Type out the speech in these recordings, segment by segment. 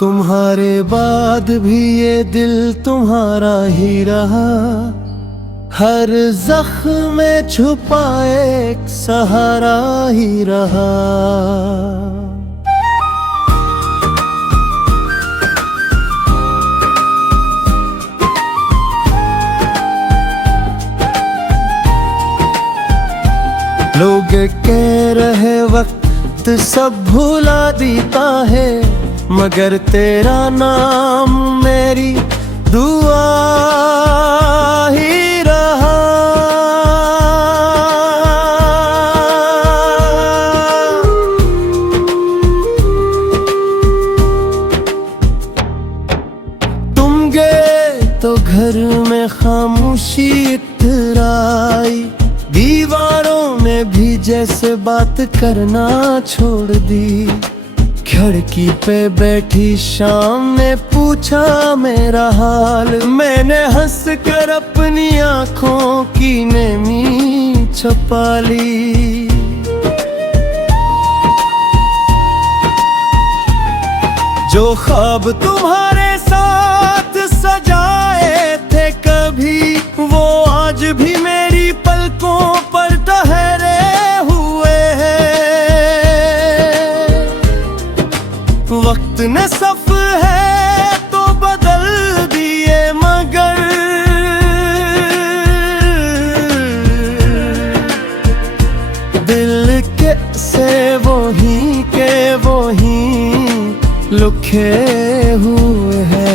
तुम्हारे बाद भी ये दिल तुम्हारा ही रहा, हर जख्म में छुपा एक सहारा ही रहा। लोग कह रहे वक्त सब भुला देता है, मगर तेरा नाम मेरी दुआ ही रहा। तुम गए तो घर में खामोशी इतराई, दीवारों ने भी जैसे बात करना छोड़ दी। खिड़की पे बैठी शाम ने पूछा मेरा हाल, मैंने हंस कर अपनी आंखों की नेमी छुपा ली। जो ख्वाब तुम्हारे साथ सजाए थे कभी, वो आज भी मेरी पलकों पर ठहरे हुए हैं। वक्त ने सफ है तो बदल दिए, मगर दिल के से वही के वही लुके हुए हैं।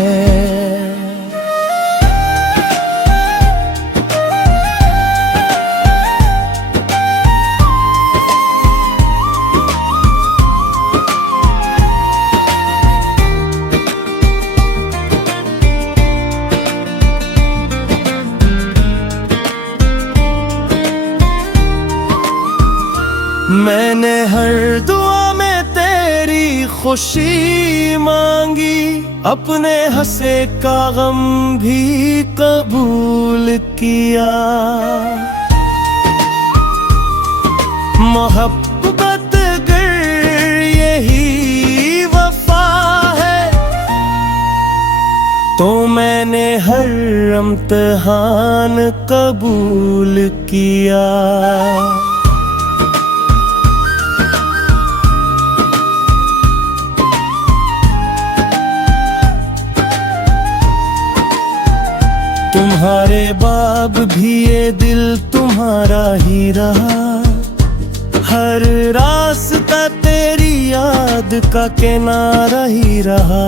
मैंने हर दुआ में तेरी खुशी मांगी, अपने हंसे का गम भी कबूल किया। मोहब्बत अगर यही वफा है, तो मैंने हर इम्तिहान कबूल किया। तुम्हारे बाब भी ये दिल तुम्हारा ही रहा, हर रास्ता तेरी याद का किनारा ही रहा।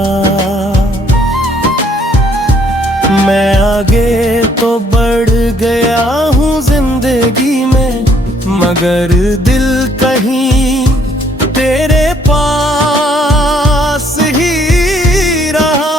मैं आगे तो बढ़ गया हूँ जिंदगी में, मगर दिल कहीं तेरे पास ही रहा।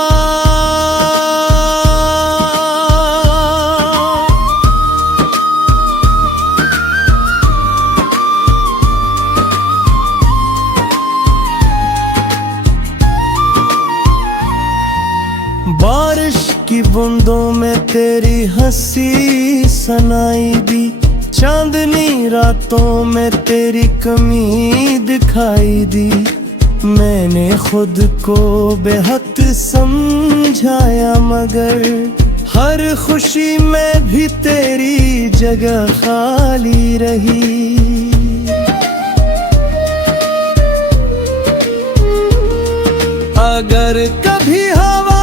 बारिश की बूंदों में तेरी हंसी सनाई दी, चांदनी रातों में तेरी कमी दिखाई दी। मैंने खुद को बेहद समझाया, मगर हर खुशी में भी तेरी जगह खाली रही। अगर कभी हवा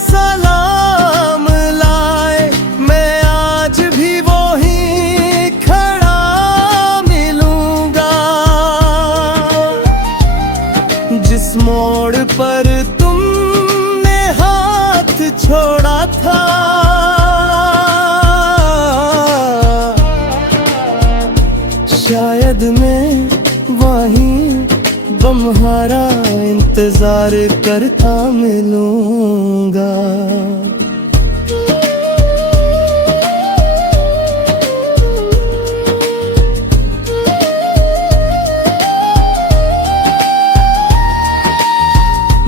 सलाम लाए, मैं आज भी वहीं खड़ा मिलूंगा। जिस मोड़ पर तुमने हाथ छोड़ा था, शायद मैं वहीं तुम्हारा इंतजार करता मिलूंगा।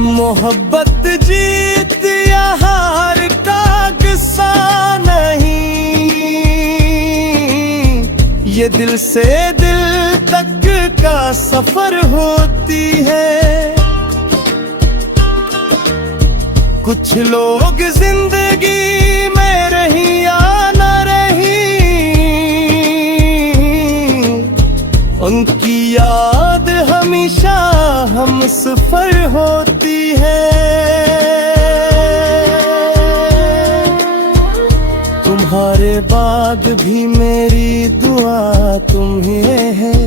मोहब्बत जीत या हार का किस्सा नहीं, ये दिल से दिल तक का सफर होती है। कुछ लोग जिंदगी में रही या न रही, उनकी याद हमेशा हम सफर होती है। तुम्हारे बाद भी मेरी दुआ तुम ही है,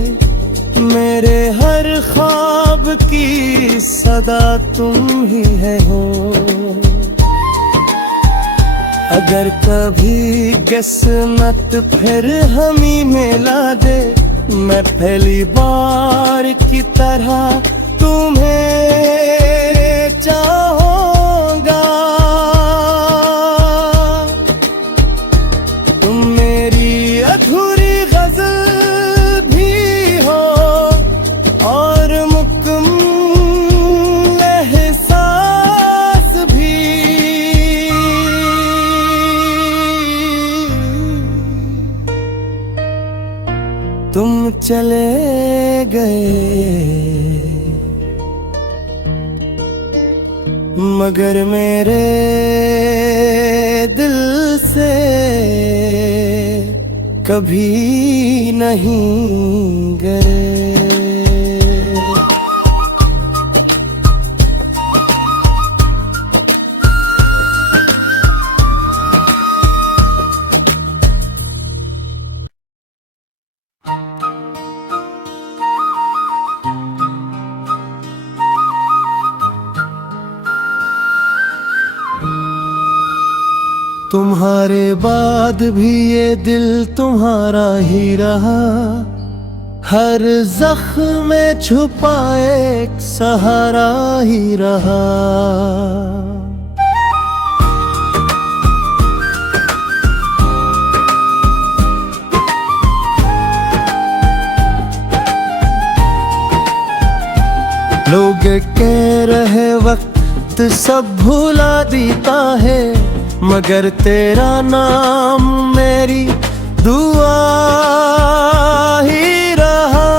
मेरे हर ख्वाब की सदा तुम ही है हो। अगर कभी किस्मत फिर हम ही मिला दे, मैं पहली बार की तरह तुम्हें चाहूंगा। तुम मेरी अधूरी गजल भी हो और मुकम्मल एहसास भी। तुम चले गए मगर मेरे दिल से कभी नहीं गए। तुम्हारे बाद भी ये दिल तुम्हारा ही रहा, हर जख्म में छुपा एक सहारा ही रहा। लोग कह रहे वक्त सब भुला देता है, मगर तेरा नाम मेरी दुआ ही रहा।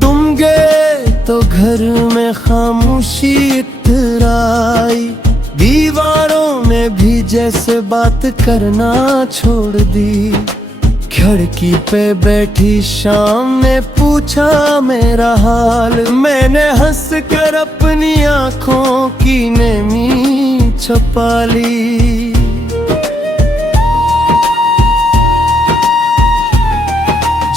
तुम गए तो घर में खामोशी इतराई, दीवारों ने भी जैसे बात करना छोड़ दी। खिड़की पे बैठी शाम ने पूछा मेरा हाल, मैंने हंस कर अपनी आंखों की नमी छुपा ली।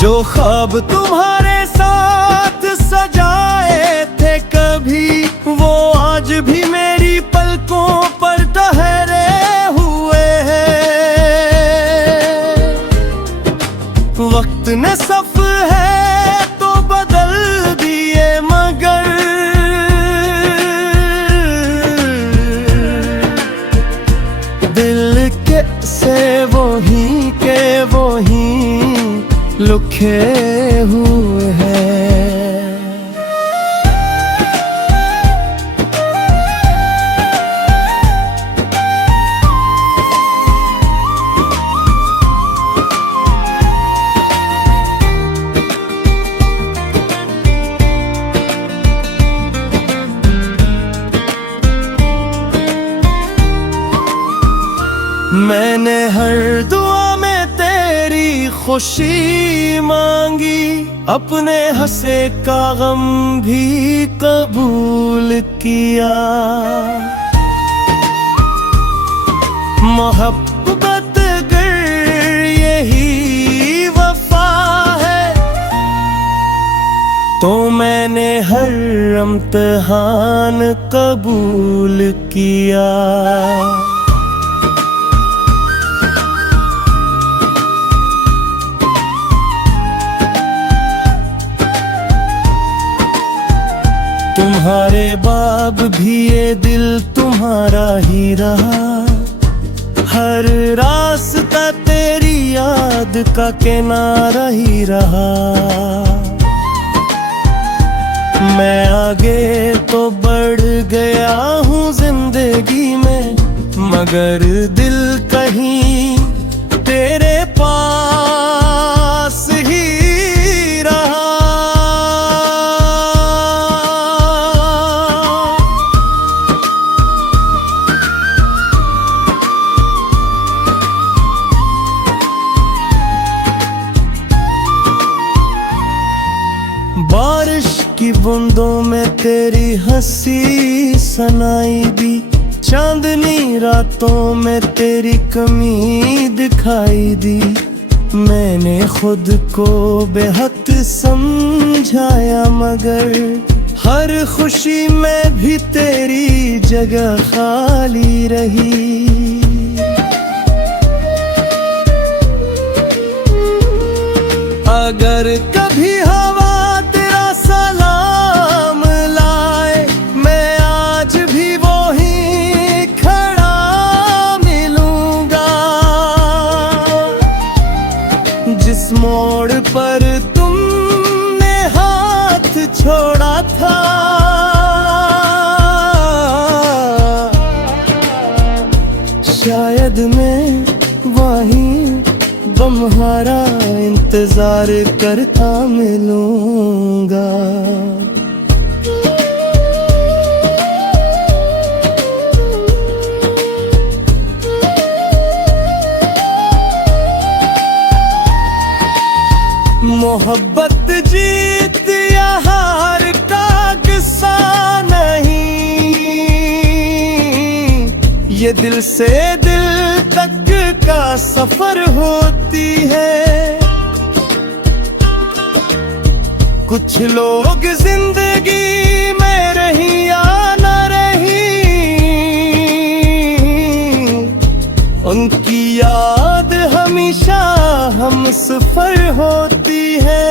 जो ख्वाब तुम्हारे साथ सजाए थे कभी, वो आज भी मेरी पलकों पर ठहरे हुए हैं। वक्त ने सफ है तो बदल दिए, मगर दिल के से वही लुखे हुए हैं। मैंने हर दुआ में तेरी खुशी मांगी, अपने हंसे का गम भी कबूल किया। मोहब्बत गर यही वफा है, तो मैंने हर इम्तिहान कबूल किया। तुम्हारे बाप भी ये दिल तुम्हारा ही रहा, हर रास्ता तेरी याद का किनारा ही रहा। मैं आगे तो बढ़ गया हूँ जिंदगी में, मगर दिल कहीं तेरे पास की बूंदों में तेरी हंसी सनाई दी, चांदनी रातों में तेरी कमी दिखाई दी। मैंने खुद को बेहद समझाया मगर हर खुशी में भी तेरी जगह खाली रही। अगर कभी हवा तेरा सलाम लाए, मैं आज भी वहीं खड़ा मिलूंगा। जिस मोड़ पर तुमने हाथ छोड़ा था, शायद मैं वहीं तुम्हारा इंतजार करता मिलूंगा। मोहब्बत जीत या हार का किस्सा नहीं, ये दिल से दिल तक का सफर होती है। कुछ लोग जिंदगी में रही या न रही, उनकी याद हमेशा हम सफर होती है।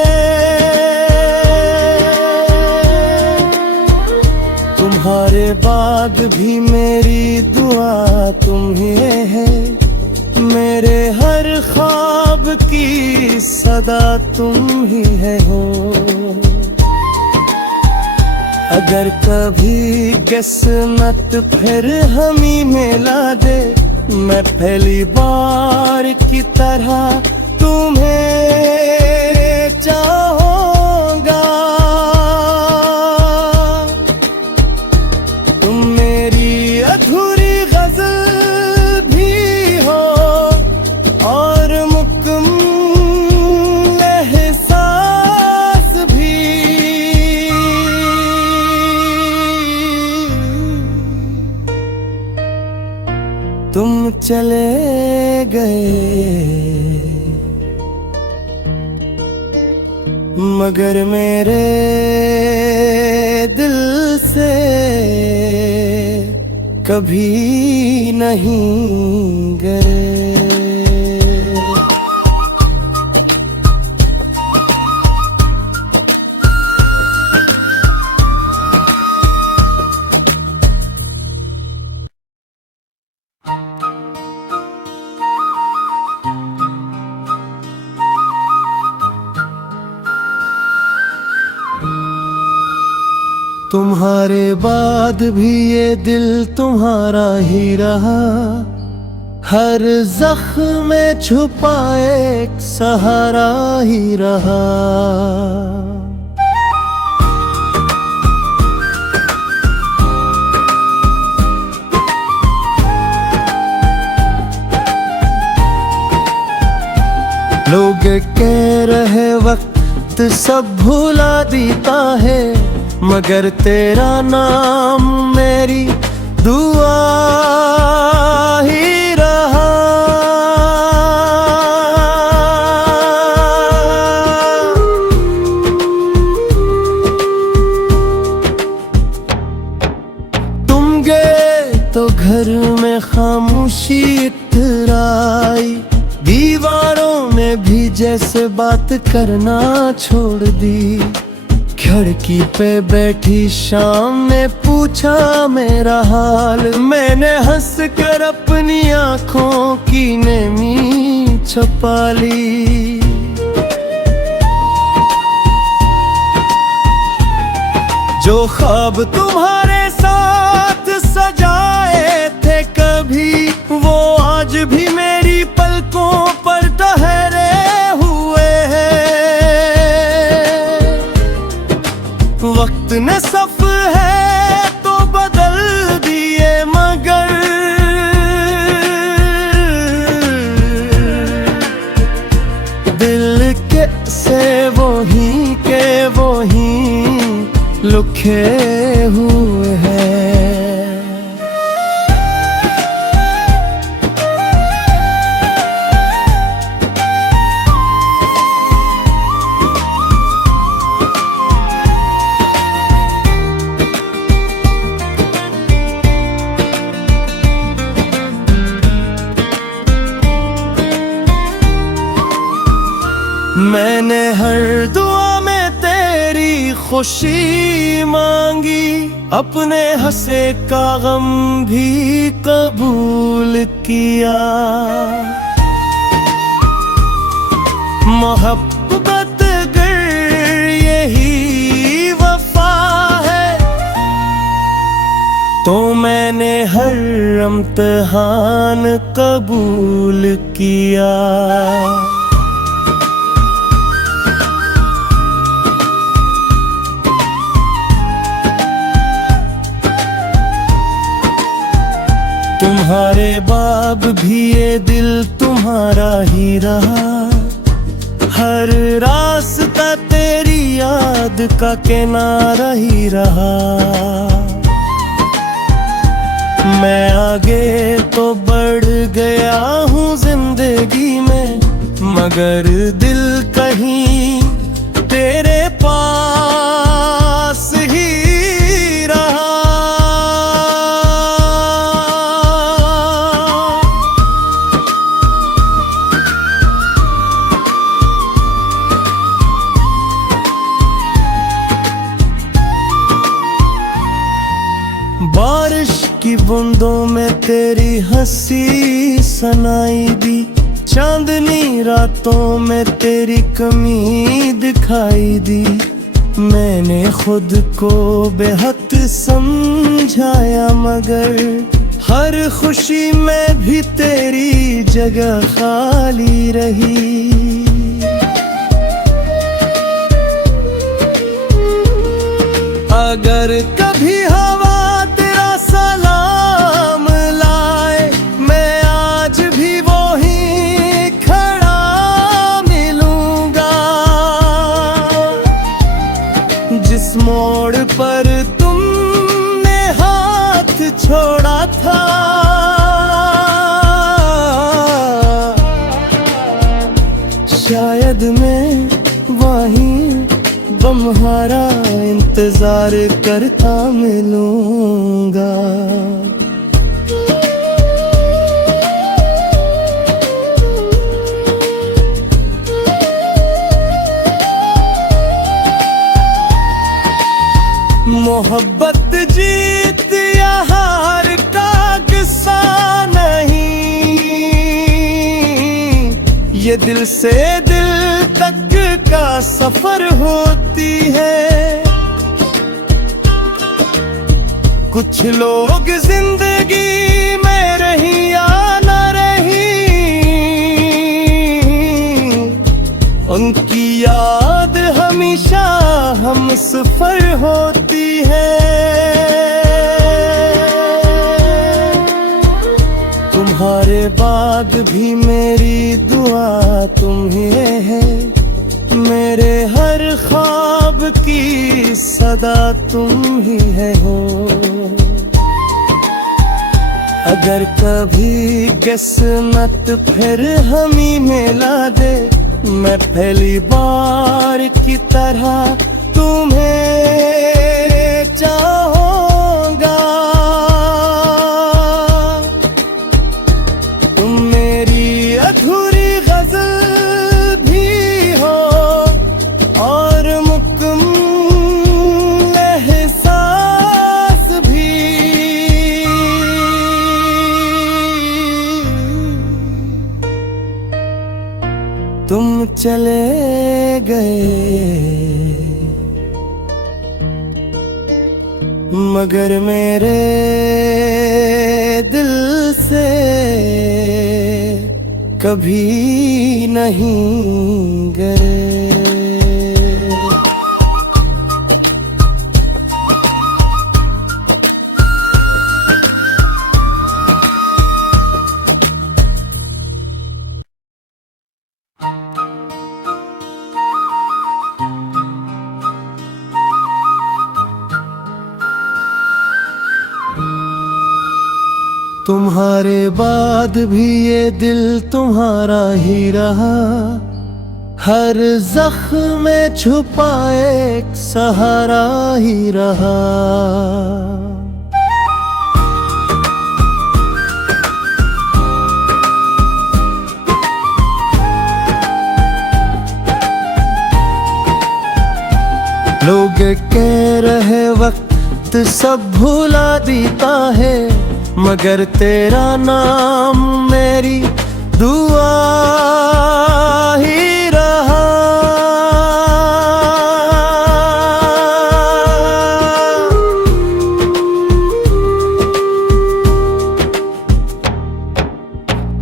तुम्हारे बाद भी मेरी दुआ तुम ही है, मेरे हर ख्वाब की सदा तुम ही है हो। अगर कभी किस्मत फिर हम ही मिला दे, मैं पहली बार की तरह तुम्हें चाहूंगा। तुम मेरी अधूरी गजल भी हो और मुकम्मल एहसास भी। तुम चले गए मगर मेरे दिल से कभी नहीं गए। तुम्हारे बाद भी ये दिल तुम्हारा ही रहा, हर जख्म में छुपाए एक सहारा ही रहा। लोग कह रहे वक्त सब भुला देता है, मगर तेरा नाम मेरी दुआ ही रहा। तुम गए तो घर में खामोशी इतराई, दीवारों ने भी जैसे बात करना छोड़ दी। खिड़की पे बैठी शाम ने पूछा मेरा हाल, मैंने हंस कर अपनी आँखों की नमी छुपा ली। जो ख्वाब तुम्हारे साथ सजाए थे कभी, वो आज भी मेरी पलकों पर ठहरे हुए हैं। वक्त ने सफ है तो बदल दिए, मगर दिल के से वही के वही लुखे हुए हैं। मैंने हर दुआ में तेरी खुशी मांगी, अपने हंसे का गम भी कबूल किया। मोहब्बत अगर यही वफा है तो मैंने हर इम्तिहान कबूल किया। तुम्हारे बाब भी ये दिल तुम्हारा ही रहा, हर रास्ता तेरी याद का किनारा ही रहा। मैं आगे तो बढ़ गया हूँ जिंदगी में, मगर दिल कहीं तेरे पास ही रहा। बारिश की बूंदों में तेरी हंसी सनाई दी, चांदनी रातों में तेरी कमी दिखाई दी। मैंने खुद को बेहद समझाया, मगर हर खुशी में भी तेरी जगह खाली रही। अगर कभी हवा सलाम लाए, मैं आज भी वो ही खड़ा मिलूंगा। जिस मोड़ पर तुमने हाथ छोड़ा था, शायद मैं वहीं तुम्हारा इंतजार करता मिलूंगा। मोहब्बत जीत या हार का किस्सा नहीं, ये दिल से दिल तक का सफर होती है। कुछ लोग जिंदगी में रही या न रही, उनकी याद हमेशा हम सफर होती है। तुम्हारे बाद भी मेरी दुआ तुम ही है, मेरे हर ख्वाब की सदा तुम ही है हो। अगर कभी किस्मत फिर हम ही मिला दे, मैं पहली बार की तरह तुम्हें चाहूंगा। तुम मेरी अधूरी गजल भी हो और मुकम्मल एहसास भी। तुम चले गए मगर मेरे दिल से कभी नहीं गए। तुम्हारे बाद भी ये दिल तुम्हारा ही रहा, हर जख्म में छुपा एक सहारा ही रहा। लोग कह रहे वक्त सब भुला देता है, मगर तेरा नाम मेरी दुआ ही रहा।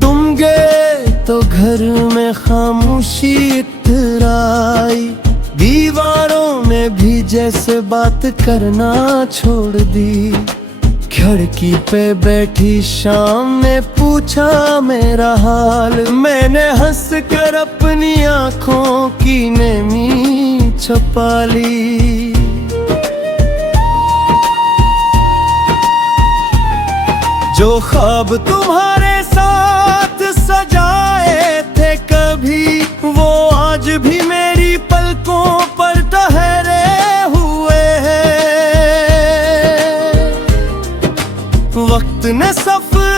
तुम गए तो घर में खामोशी इतराई, दीवारों ने भी जैसे बात करना छोड़ दी। खिड़की पे बैठी शाम ने पूछा मेरा हाल, मैंने हंस कर अपनी आंखों की नमी छुपा ली। जो ख्वाब तुम्हारे साथ सजाए थे कभी, वो आज भी मेरी पलकों पर ठहरे हुए हैं। वक्त ने सफर